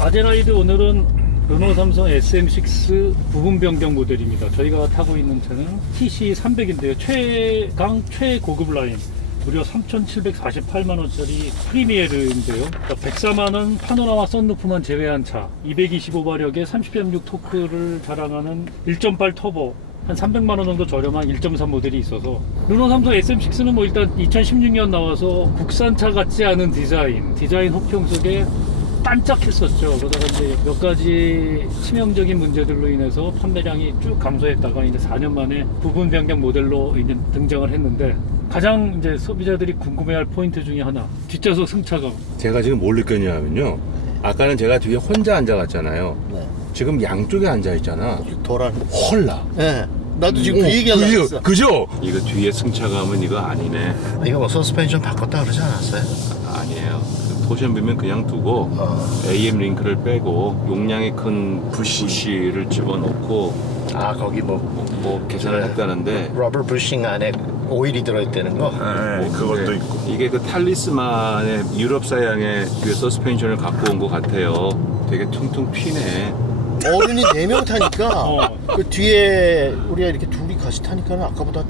아제라이드 오늘은 르노 삼성 SM6 부분 변경 모델입니다. 저희가 타고 있는 차는 TC300인데요. 최강 최고급 라인 무려 3,748만원짜리 프리미에르인데요. 104만원 파노라마 썬루프만 제외한 차, 225마력의 30.6 토크를 자랑하는 1.8 터보, 한 300만원 정도 저렴한 1.3 모델이 있어서 르노 삼성 SM6는 뭐 일단 2016년 나와서 국산차 같지 않은 디자인 호평 속에 반짝했었죠. 그러다가 이제 몇 가지 치명적인 문제들로 인해서 판매량이 쭉 감소했다가 이제 4년 만에 부분 변경 모델로 이제 등장을 했는데, 가장 이제 소비자들이 궁금해할 포인트 중에 하나, 뒷좌석 승차감. 제가 지금 뭘 느꼈냐면요, 아까는 제가 뒤에 혼자 앉아갔잖아요. 네. 지금 양쪽에 앉아 있잖아. 도란. 헐라. 네. 나도 지금 그 얘기하려고 했어. 그죠? 이거 뒤에 승차감은 이거 아니네. 이거 뭐 서스펜션 바꿨다 그러지 않았어요? 아니에요. 토션빔은 그냥 두고 AM 링크를 빼고 용량이 큰 부시를 집어넣고 아, 거기 뭐 계산을 했다는데, 러버 부싱 안에 오일이 들어있다는 거? 네, 그것도 있고, 이게 그 탈리스만의 유럽 사양의 그 서스펜션을 갖고 온 것 같아요. 되게 퉁퉁 튀네. 어른이 4명 타니까 그 뒤에 우리가 이렇게 둘이 같이 타니까는 아까보다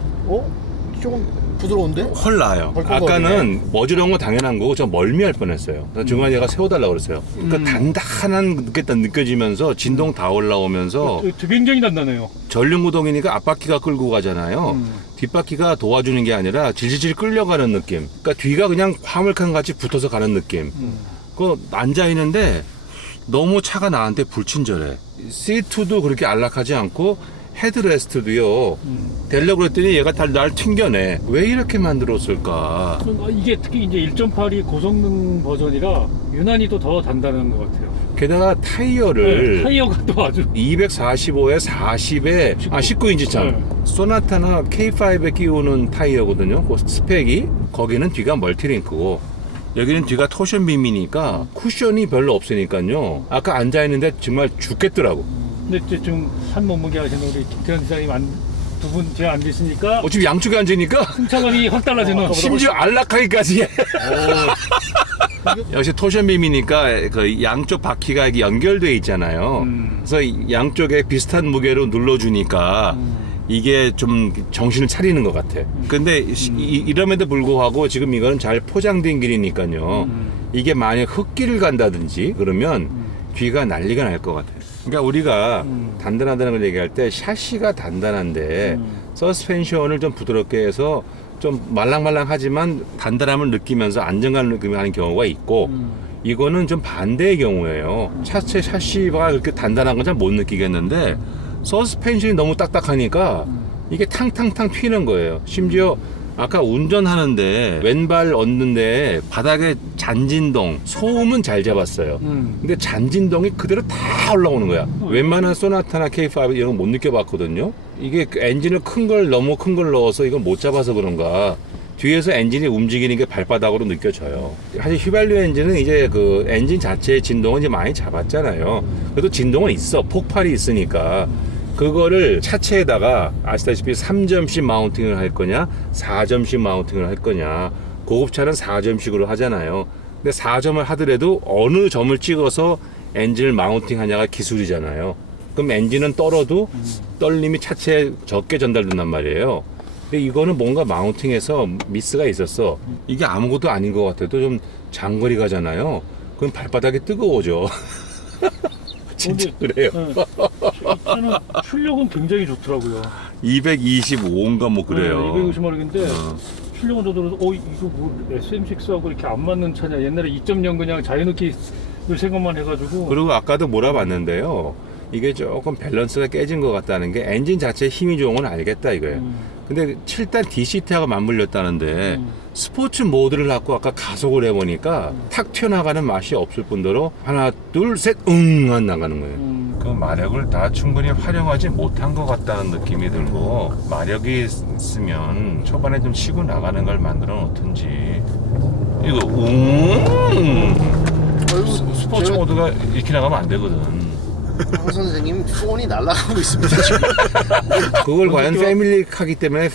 조금 부드러운데? 헐나요. 헐렁거리네. 아까는 머지러운 거 당연한 거고 저 멀미할 뻔했어요. 그래서 중간에 얘가 세워달라고 그랬어요. 그러니까 단단한 느껴지면서 진동 다 올라오면서 굉장히 단단해요. 전륜구동이니까 앞바퀴가 끌고 가잖아요. 뒷바퀴가 도와주는 게 아니라 질질질 끌려가는 느낌. 그러니까 뒤가 그냥 화물칸 같이 붙어서 가는 느낌. 그 앉아있는데 너무 차가 나한테 불친절해. 시트도 그렇게 안락하지 않고 헤드레스트도요. 되려고 그랬더니 얘가 날 튕겨내. 왜 이렇게 만들었을까? 이게 특히 이제 1.8이 고성능 버전이라 유난히도 더 단단한 것 같아요. 게다가 타이어를 타이어가 또 아주 245에 40에 19인치 참. 네. 소나타나 K5에 끼우는 타이어거든요. 그 스펙이. 거기는 뒤가 멀티링크고 여기는 뒤가 토션빔이니까 쿠션이 별로 없으니까요. 아까 앉아있는데 정말 죽겠더라고. 근데 이제 지금 한 몸무게 하시는 우리 김태현 지사님 두 분 뒤에 앉으시니까 어차피 양쪽에 앉으니까 승차감이 확 달라지는. 심지어 안락하기까지 해. 역시 토션빔이니까 그 양쪽 바퀴가 이게 연결돼 있잖아요. 그래서 양쪽에 비슷한 무게로 눌러주니까 이게 좀 정신을 차리는 것 같아. 근데 이럼에도 불구하고 지금 이거는 잘 포장된 길이니까요. 이게 만약 흙길을 간다든지 그러면 뒤가 난리가 날 것 같아요. 그러니까 우리가 단단하다는 걸 얘기할 때 샤시가 단단한데 서스펜션을 좀 부드럽게 해서 좀 말랑말랑하지만 단단함을 느끼면서 안정감을 느끼는 경우가 있고, 이거는 좀 반대의 경우예요. 차체 샤시가 그렇게 단단한 건 잘 못 느끼겠는데 서스펜션이 너무 딱딱하니까 이게 탕탕탕 튀는 거예요. 심지어 아까 운전하는데 왼발 얹는데 바닥에 잔진동, 소음은 잘 잡았어요. 근데 잔진동이 그대로 다 올라오는 거야. 웬만한 소나타나 K5 이런 거 못 느껴봤거든요. 이게 엔진을 너무 큰 걸 넣어서 이걸 못 잡아서 그런가 뒤에서 엔진이 움직이는 게 발바닥으로 느껴져요. 사실 휘발유 엔진은 이제 그 엔진 자체의 진동은 이제 많이 잡았잖아요. 그래도 진동은 있어. 폭발이 있으니까. 그거를 차체에다가 아시다시피 3점씩 마운팅을 할 거냐 4점씩 마운팅을 할 거냐. 고급차는 4점씩으로 하잖아요. 근데 4점을 하더라도 어느 점을 찍어서 엔진을 마운팅 하냐가 기술이잖아요. 그럼 엔진은 떨어도 떨림이 차체에 적게 전달된단 말이에요. 근데 이거는 뭔가 마운팅에서 미스가 있었어. 이게 아무것도 아닌 것 같아도 좀 장거리 가잖아요. 그럼 발바닥이 뜨거워져. 진짜 그래요. 저는 출력은 굉장히 좋더라고요. 225인가 뭐 그래요. 250마력인데 출력은 저도 이거 뭐 SM6하고 이렇게 안 맞는 차냐. 옛날에 2.0 그냥 자유느끼 생각만 해가지고. 그리고 아까도 몰아봤는데요. 이게 조금 밸런스가 깨진 것 같다는 게 엔진 자체에 힘이 좋은 건 알겠다 이거예요. 근데 7단 DCT하고 맞물렸다는데 스포츠 모드를 갖고 아까 가속을 해보니까 탁 튀어나가는 맛이 없을 뿐더러 하나 둘 셋 안 나가는 거예요. 그 마력을 다 충분히 활용하지 못한 것 같다는 느낌이 들고, 마력이 있으면 초반에 좀 치고 나가는 걸 만들어 놓든지. 이거 스포츠 모드가 이렇게 나가면 안 되거든. 황 선생님 폰이 날아가고 있습니다 지금. 그걸 과연 패밀리카기 때문에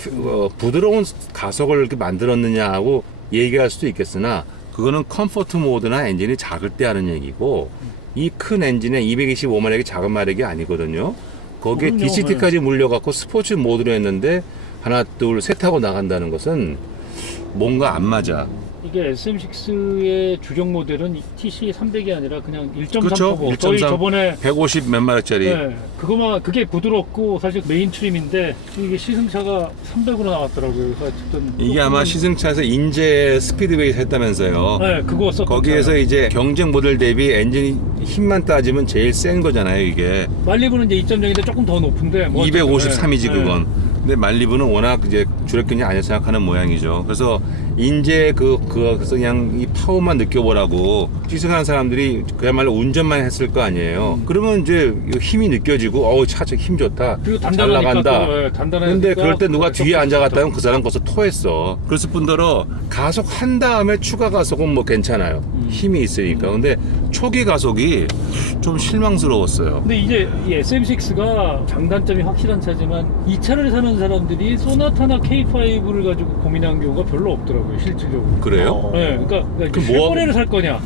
부드러운 가속을 이렇게 만들었느냐 하고 얘기할 수도 있겠으나 그거는 컴포트 모드나 엔진이 작을 때 하는 얘기고 이 큰 엔진에 225마력이 작은 마력이 아니거든요. 거기에 그럼요, DCT까지 물려갖고 스포츠 모드로 했는데 하나 둘 셋 하고 나간다는 것은 뭔가 안 맞아. 이게 SM6의 주력 모델은 TC 300이 아니라 그냥 1.3 그렇죠? 터보. 저희 1.3 저번에 150 몇 마력짜리. 네, 그게 부드럽고 사실 메인 트림인데 이게 시승차가 300으로 나왔더라고요. 그래서 어쨌든 이게 아마 시승차에서 인제 스피드웨이 했다면서요. 네, 그거 썼. 거기에서 이제 경쟁 모델 대비 엔진 힘만 따지면 제일 센 거잖아요, 이게. 말리부는 이제 2.0인데 조금 더 높은데 뭐 253이지 네. 그건. 근데 말리부는 워낙 이제 주력견이 아니라 생각하는 모양이죠. 그래서 인제 그래서 그냥 이 파워만 느껴보라고 시승하는 사람들이 그야말로 운전만 했을 거 아니에요. 그러면 이제 힘이 느껴지고 차 힘 좋다. 그리고 잘 단단하니까 나간다. 또, 네, 단단하니까 근데 그럴 때 누가 뒤에 조금 앉아갔다면 그 사람 벌써 토했어. 그랬을 뿐더러 가속한 다음에 추가 가속은 뭐 괜찮아요. 힘이 있으니까. 근데 초기 가속이 좀 실망스러웠어요. 근데 이제 이 SM6가 장단점이 확실한 차지만 이 차를 사는 사람들이 소나타나 K5를 가지고 고민한 경우가 별로 없더라고요, 실질적으로. 그래요? 네, 그러니까 그럼 뭐 쉐보레를 살 거냐?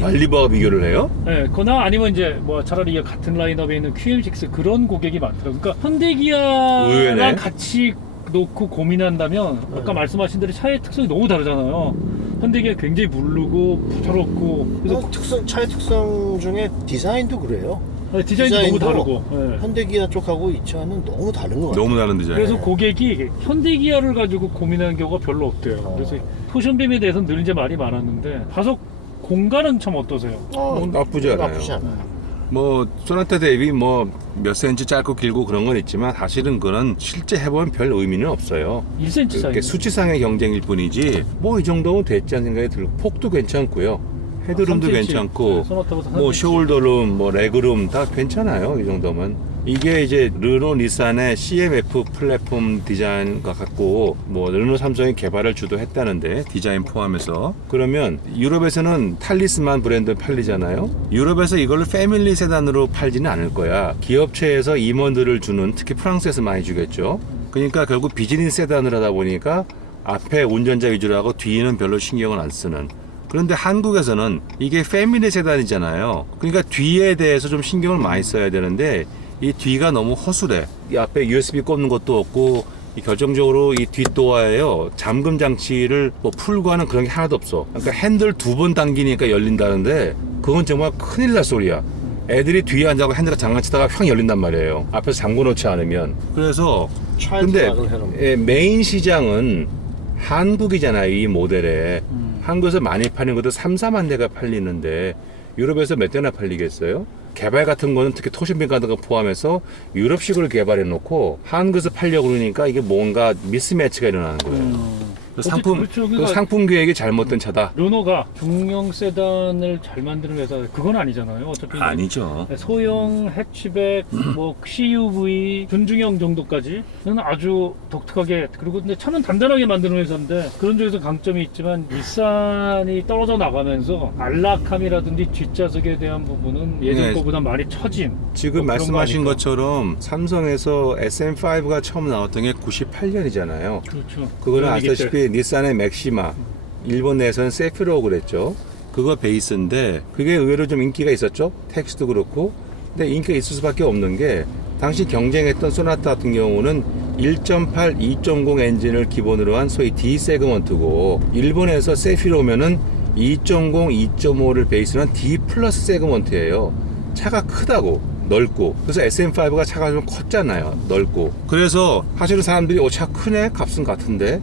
말리부와 비교를 해요? 네, 그거나 아니면 이제 뭐 차라리 이 같은 라인업에 있는 QM6 그런 고객이 많더라고요. 그러니까 현대기아랑 의외네. 같이 놓고 고민한다면 아까 말씀하신 대로 차의 특성이 너무 다르잖아요. 현대기아 굉장히 무르고 부드럽고 그래서 차의 특성 중에 디자인도 그래요. 디자인도 너무 다르고. 네. 현대기아 쪽하고 이 차는 너무 다른 것 같아요. 너무 다른 디자인. 그래서 고객이 현대기아를 가지고 고민하는 경우가 별로 없대요. 그래서 쿠션빔에 대해서는 늘 이제 말이 많았는데 가속 공간은 참 어떠세요? 나쁘지 않아요. 나쁘지 않아요. 뭐 소나타 대비 뭐 몇 센치 짧고 길고 그런 건 있지만 사실은 그거는 실제 해보면 별 의미는 없어요. 1cm 차이. 이렇게 수치상의 경쟁일 뿐이지 뭐 이 정도면 됐지 않은 생각이 들고 폭도 괜찮고요. 헤드룸도 3cm. 괜찮고 소나타보다 뭐 3cm. 숄더룸 뭐 레그룸 다 괜찮아요. 이 정도면. 이게 이제 르노 닛산의 CMF 플랫폼 디자인과 같고 뭐 르노 삼성이 개발을 주도했다는데 디자인 포함해서 그러면 유럽에서는 탈리스만 브랜드 팔리잖아요. 유럽에서 이걸 패밀리 세단으로 팔지는 않을 거야. 기업체에서 임원들을 주는 특히 프랑스에서 많이 주겠죠. 그러니까 결국 비즈니스 세단을 하다 보니까 앞에 운전자 위주로 하고 뒤는 별로 신경을 안 쓰는. 그런데 한국에서는 이게 패밀리 세단이잖아요. 그러니까 뒤에 대해서 좀 신경을 많이 써야 되는데 이 뒤가 너무 허술해. 이 앞에 USB 꽂는 것도 없고 이 결정적으로 이 뒷도어에요 잠금 장치를 뭐 풀고 하는 그런 게 하나도 없어. 그러니까 핸들 2번 당기니까 열린다는데 그건 정말 큰일 날 소리야. 애들이 뒤에 앉아서 핸들 장난치다가 휙 열린단 말이에요. 앞에서 잠궈 놓지 않으면. 그래서 근데 메인 시장은 한국이잖아요. 이 모델에 한국에서 많이 파는 것도 3, 4만 대가 팔리는데 유럽에서 몇 대나 팔리겠어요? 개발 같은 거는 특히 토신빈 같은 거 포함해서 유럽식으로 개발해 놓고 한국에서 팔려고 그러니까 이게 뭔가 미스매치가 일어나는 거예요. 상품, 그렇죠. 그 그러니까 상품 계획이 잘못된 차다. 르노가 중형 세단을 잘 만드는 회사 그건 아니잖아요. 어차피 아니죠. 소형, 해치백, 뭐 CUV, 준중형 정도까지는 아주 독특하게 그리고 근데 차는 단단하게 만드는 회사인데 그런 쪽에서 강점이 있지만 닛산이 떨어져 나가면서 안락함이라든지 뒷좌석에 대한 부분은 예전 네. 거보다 많이 처진. 지금 뭐 그런 말씀하신 거 아닐까? 것처럼 삼성에서 SM5가 처음 나왔던 게 98년이잖아요. 그렇죠. 그거는 그런 얘기들. 아시다시피 닛산의 맥시마, 일본 내에서는 세피로 그랬죠. 그거 베이스인데 그게 의외로 좀 인기가 있었죠. 택시도 그렇고. 근데 인기가 있을 수밖에 없는 게 당시 경쟁했던 소나타 같은 경우는 1.8, 2.0 엔진을 기본으로 한 소위 D 세그먼트고 일본에서 세피로면은 2.0, 2.5를 베이스로 한 D 플러스 세그먼트예요. 차가 크다고. 넓고 그래서 SM5가 차가 좀 컸잖아요. 넓고 그래서 사실은 사람들이 차 크네 값은 같은데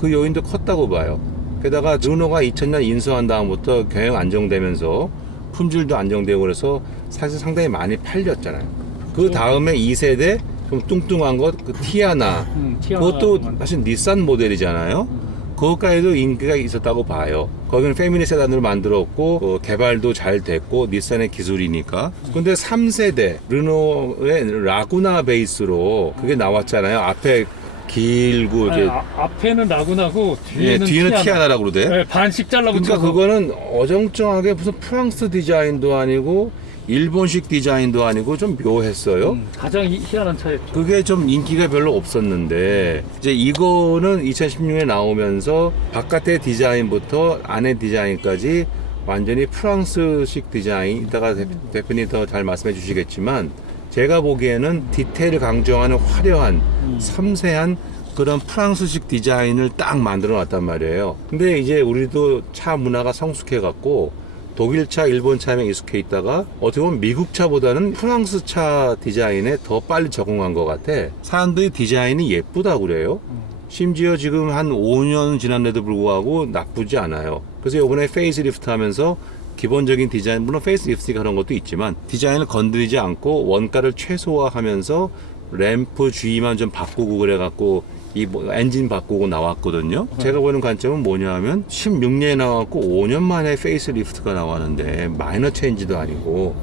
그 요인도 컸다고 봐요. 게다가 르노가 2000년 인수한 다음부터 경영 안정되면서 품질도 안정되고 그래서 사실 상당히 많이 팔렸잖아요. 그 다음에 2세대 좀 뚱뚱한 것 그 티아나 그것도 사실 닛산 모델이잖아요. 그것까지도 인기가 있었다고 봐요. 거기는 패밀리 세단으로 만들었고 개발도 잘 됐고 닛산의 기술이니까. 근데 3세대 르노의 라구나 베이스로 그게 나왔잖아요. 앞에 길고 아니, 이제 앞에는 라군하고 예, 뒤에는 뒤에는 티아나라고 그러대. 네, 반씩 잘라붙어. 그러니까 그거는 어정쩡하게 무슨 프랑스 디자인도 아니고 일본식 디자인도 아니고 좀 묘했어요. 가장 희한한 차였죠. 그게 좀 인기가 별로 없었는데 이제 이거는 2016년에 나오면서 바깥의 디자인부터 안의 디자인까지 완전히 프랑스식 디자인. 이따가 대표님 더 잘 말씀해 주시겠지만 제가 보기에는 디테일을 강조하는 화려한 섬세한 그런 프랑스식 디자인을 딱 만들어 놨단 말이에요. 근데 이제 우리도 차 문화가 성숙해 갖고 독일 차, 일본 차에 익숙해 있다가 어떻게 보면 미국 차보다는 프랑스 차 디자인에 더 빨리 적응한 것 같아. 사람들이 디자인이 예쁘다고 그래요. 심지어 지금 한 5년 지났는데도 불구하고 나쁘지 않아요. 그래서 이번에 페이스리프트 하면서 기본적인 디자인, 물론 페이스리프트가 그런 것도 있지만 디자인을 건드리지 않고 원가를 최소화하면서 램프 주위만 좀 바꾸고 그래갖고 이 엔진 바꾸고 나왔거든요. 제가 보는 관점은 뭐냐면 16년에 나왔고 5년 만에 페이스리프트가 나왔는데 마이너 체인지도 아니고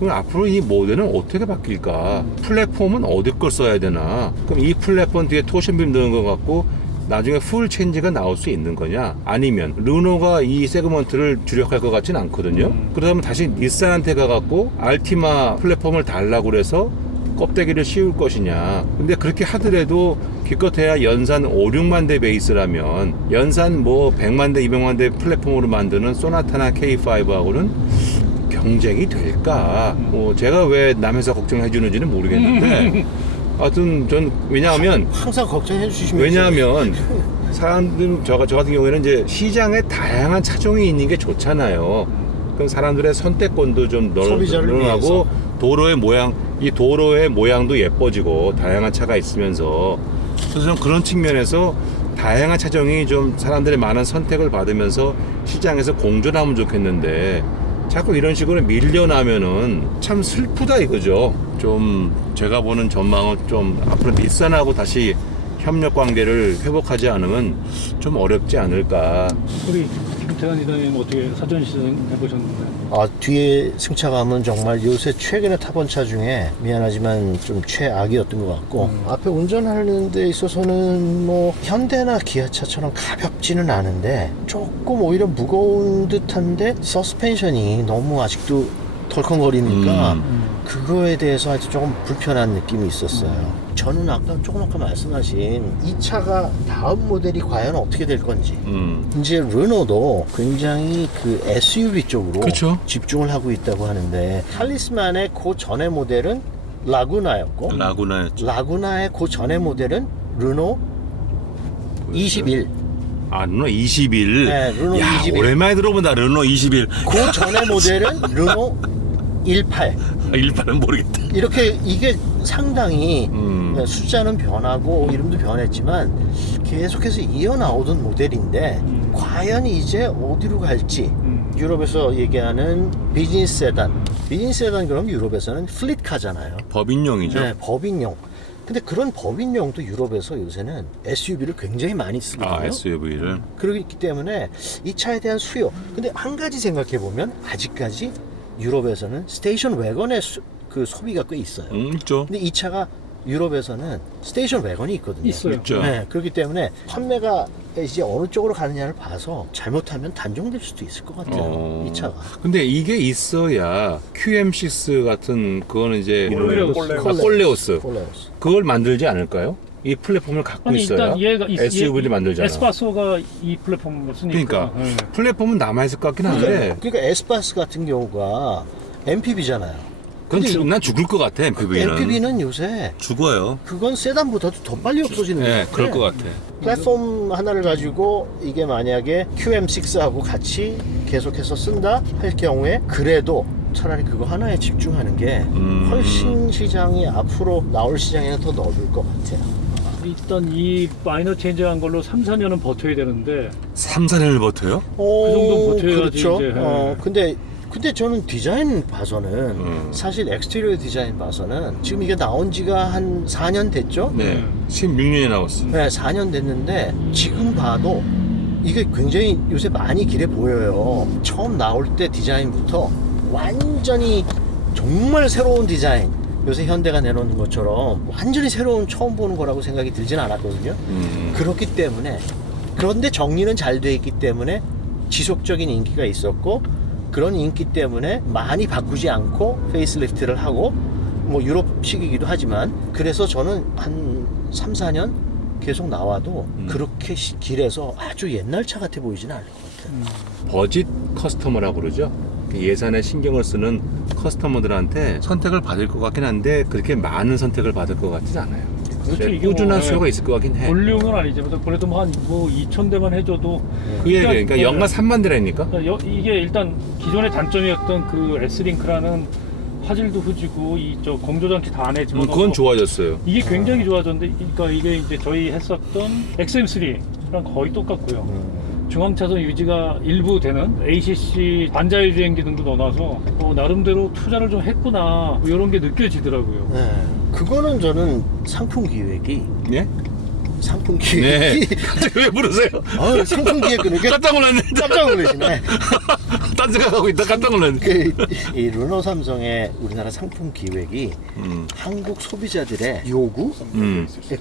그럼 앞으로 이 모델은 어떻게 바뀔까? 플랫폼은 어디 걸 써야 되나? 그럼 이 플랫폼 뒤에 토션빔 넣은 것 같고 나중에 풀 체인지가 나올 수 있는 거냐? 아니면 르노가 이 세그먼트를 주력할 것 같지는 않거든요. 그러면 다시 닛산한테 가갖고 알티마 플랫폼을 달라고 그래서 껍데기를 씌울 것이냐. 근데 그렇게 하더라도 기껏해야 연산 5, 6만 대 베이스라면 연산 뭐 100만 대, 200만 대 플랫폼으로 만드는 소나타나 K5하고는 경쟁이 될까? 뭐 제가 왜 남에서 걱정해 주는지는 모르겠는데 하여튼 전 왜냐하면 항상 걱정해 주시면 왜냐하면 사람들 저 같은 경우에는 이제 시장에 다양한 차종이 있는 게 좋잖아요. 그럼 사람들의 선택권도 좀 소비자를 늘어나고 위해서. 도로의 모양, 이 도로의 모양도 예뻐지고 다양한 차가 있으면서 그래서 좀 그런 측면에서 다양한 차종이 좀 사람들의 많은 선택을 받으면서 시장에서 공존하면 좋겠는데 자꾸 이런 식으로 밀려나면은 참 슬프다 이거죠. 좀 제가 보는 전망은 좀 앞으로 닛산하고 다시 협력 관계를 회복하지 않으면 좀 어렵지 않을까. 우리 김태환 이사님 어떻게 사전 시승 해보셨는데? 아, 뒤에 승차감은 정말 요새 최근에 타본 차 중에 미안하지만 좀 최악이었던 것 같고 앞에 운전하는 데 있어서는 뭐 현대나 기아차처럼 가볍지는 않은데 조금 오히려 무거운 듯한데 서스펜션이 너무 아직도 덜컹거리니까 그거에 대해서 아주 조금 불편한 느낌이 있었어요. 저는 아까 말씀하신 이 차가 다음 모델이 과연 어떻게 될 건지 이제 르노도 굉장히 그 SUV 쪽으로 그쵸. 집중을 하고 있다고 하는데 탈리스만의 그 전의 모델은 라구나였고 라구나였죠. 라구나의 그 전의 모델은 르노 21. 아, 르노 21. 네, 르노 야, 21. 오랜만에 들어본다. 르노 21. 그 전의 모델은 르노 18. 18은 모르겠다. 이렇게 이게 상당히 음. 숫자는 변하고 이름도 변했지만 계속해서 이어나오던 모델인데 과연 이제 어디로 갈지 유럽에서 얘기하는 비즈니스 세단. 비즈니스 세단 그럼 유럽에서는 플릿카잖아요. 법인용이죠. 네, 법인용. 근데 그런 법인용도 유럽에서 요새는 SUV를 굉장히 많이 쓰거든요. 아, SUV를. 그렇기 때문에 이 차에 대한 수요. 근데 한 가지 생각해 보면 아직까지 유럽에서는 스테이션 웨건의 그 소비가 꽤 있어요. 있죠. 근데 이 차가 유럽에서는 스테이션 웨건이 있거든요. 있어요. 있죠. 네, 그렇기 때문에 판매가 이제 어느 쪽으로 가느냐를 봐서 잘못하면 단종될 수도 있을 것 같아요. 이 차가. 근데 이게 있어야 QM6 같은 그거는 이제 콜레오스. 콜레오스. 콜레오스. 그걸 만들지 않을까요? 이 플랫폼을 갖고 아니 있어야 일단 얘가 SUV를 만들잖아. 에스파소가 이 플랫폼을 쓰니까. 그러니까 네. 플랫폼은 남아 있을 것 같긴 한데 그러니까 에스파스 같은 경우가 MPV잖아요. 그건 난 죽을 것 같아. MPV는 요새 죽어요. 그건 세단보다도 더 빨리 없어지는 네, 거예요. 그럴 것 같아. 플랫폼 하나를 가지고 이게 만약에 QM6하고 같이 계속해서 쓴다 할 경우에 그래도 차라리 그거 하나에 집중하는 게 훨씬 시장이 앞으로 나올 시장에는 더 넓을 것 같아요. 일단 이 마이너 체인지한 걸로 3, 4년은 버텨야 되는데 3, 4년을 버텨요? 그 정도 버텨야지 그렇죠. 이제. 근데 저는 디자인 봐서는 사실 엑스테리어 디자인 봐서는 지금 이게 나온 지가 한 4년 됐죠? 네. 16년에 나왔어. 네, 4년 됐는데 지금 봐도 이게 굉장히 요새 많이 길해 보여요. 처음 나올 때 디자인부터 완전히 정말 새로운 디자인, 요새 현대가 내놓는 것처럼 완전히 새로운 처음 보는 거라고 생각이 들진 않았거든요. 그렇기 때문에 그런데 정리는 잘 돼 있기 때문에 지속적인 인기가 있었고 그런 인기 때문에 많이 바꾸지 않고 페이스리프트를 하고 뭐 유럽식이기도 하지만 그래서 저는 한 3, 4년 계속 나와도 그렇게 길에서 아주 옛날 차 같아 보이지는 않을 것 같아요. 버짓 커스터머라고 그러죠. 예산에 신경을 쓰는 커스터머들한테 선택을 받을 것 같긴 한데 그렇게 많은 선택을 받을 것 같지 않아요. 그렇죠. 이게 꾸준한 뭐, 수요가 있을 것 같긴 해. 볼륨은 아니지만 그래도 뭐 한 2,000대만 해줘도 그 얘기예요. 그러니까 연간 3만 대라니까. 이게 일단 기존의 단점이었던 그 S링크라는 화질도 흐지고 이 저 공조장치 다 안에 집어넣어서 그건 좋아졌어요. 이게 굉장히 좋아졌는데 그러니까 이게 이제 저희 했었던 XM3랑 거의 똑같고요. 중앙차선 유지가 일부 되는 ACC 반자율 주행 기능도 넣어놔서 나름대로 투자를 좀 했구나 뭐 이런 게 느껴지더라고요. 네. 그거는 저는 상품 기획이 예? 상품 네. 기획이 왜 부르세요? 상품 기획 그러니까 깜짝 놀랐네. 깜짝 놀라시네. 딴 생각하고 있다 깜짝 놀랐네. 이 르노 삼성의 우리나라 상품 기획이 한국 소비자들의 요구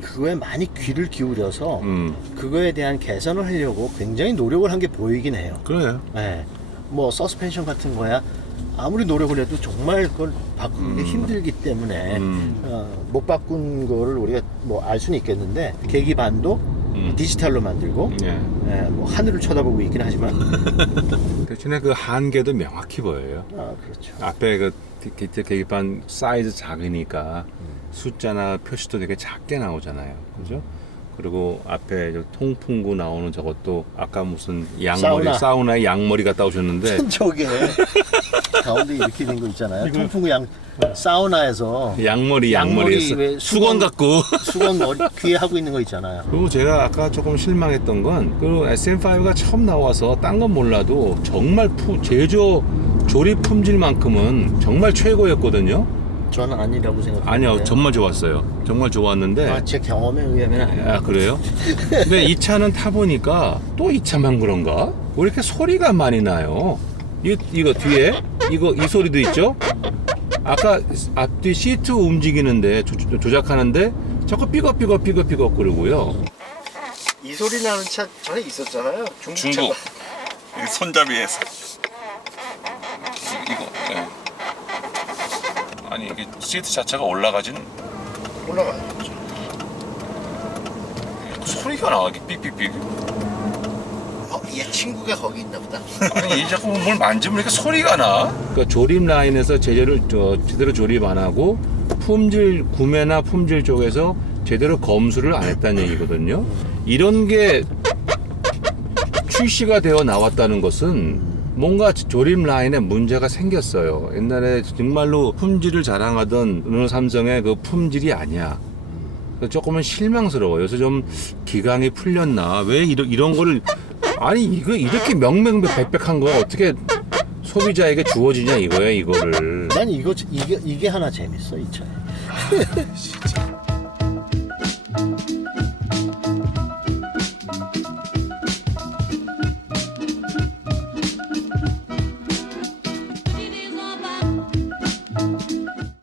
그거에 많이 귀를 기울여서 그거에 대한 개선을 하려고 굉장히 노력을 한 게 보이긴 해요. 그래요. 네. 뭐 서스펜션 같은 거야 아무리 노력을 해도 정말 그걸 바꾸기 힘들기 때문에 못 바꾼 거를 우리가 뭐 알 수는 있겠는데 계기반도 디지털로 만들고 예. 뭐 하늘을 쳐다보고 있긴 하지만 대신에 그 한계도 명확히 보여요. 그렇죠. 앞에 그 디지털 계기판 사이즈 작으니까 숫자나 표시도 되게 작게 나오잖아요. 그죠? 그리고 앞에 저 통풍구 나오는 저것도 아까 무슨 양머리 사우나에 양머리 갔다 오셨는데 저게 가운데 이렇게 된 거 있잖아요. 통풍구 사우나에서 양머리 왜 수건 갖고 수건 머리 귀에 하고 있는 거 있잖아요. 그리고 제가 아까 조금 실망했던 건 그 SM5가 처음 나와서 딴 건 몰라도 정말 제조 조립 품질만큼은 정말 최고였거든요. 저는 아니라고 생각해요. 아니요, 정말 좋았어요. 정말 좋았는데. 제 경험에 의하면 아니에요. 아, 그래요? 근데 이 차는 타보니까 또 이 차만 그런가? 왜 이렇게 소리가 많이 나요? 이거 뒤에 이 소리도 있죠? 아까 앞뒤 시트 움직이는데 조작하는데 자꾸 삐걱삐걱 그러고요. 이 소리 나는 차 전에 있었잖아요. 중국 손잡이에서 이거 예. 아니 이게 시트 자체가 올라가지는 올라가요. 소리가 나게 삑삑삑. 얘 친구가 거기 있나 보다. 아니 이 자꾸 뭘 만지면 이렇게 소리가 나? 그러니까 조립 라인에서 제대로 조립 안 하고 품질 구매나 품질 쪽에서 제대로 검수를 안 했다는 얘기거든요. 이런 게 출시가 되어 나왔다는 것은 뭔가 조립 라인에 문제가 생겼어요. 옛날에 정말로 품질을 자랑하던 르노 삼성의 그 품질이 아니야. 조금은 실망스러워요. 그래서 좀 기강이 풀렸나? 왜 이런 거를 아니 이거 이렇게 명명백백한 거 어떻게 소비자에게 주어지냐 이거야 이거를. 난 이게 하나 재밌어 이 차에.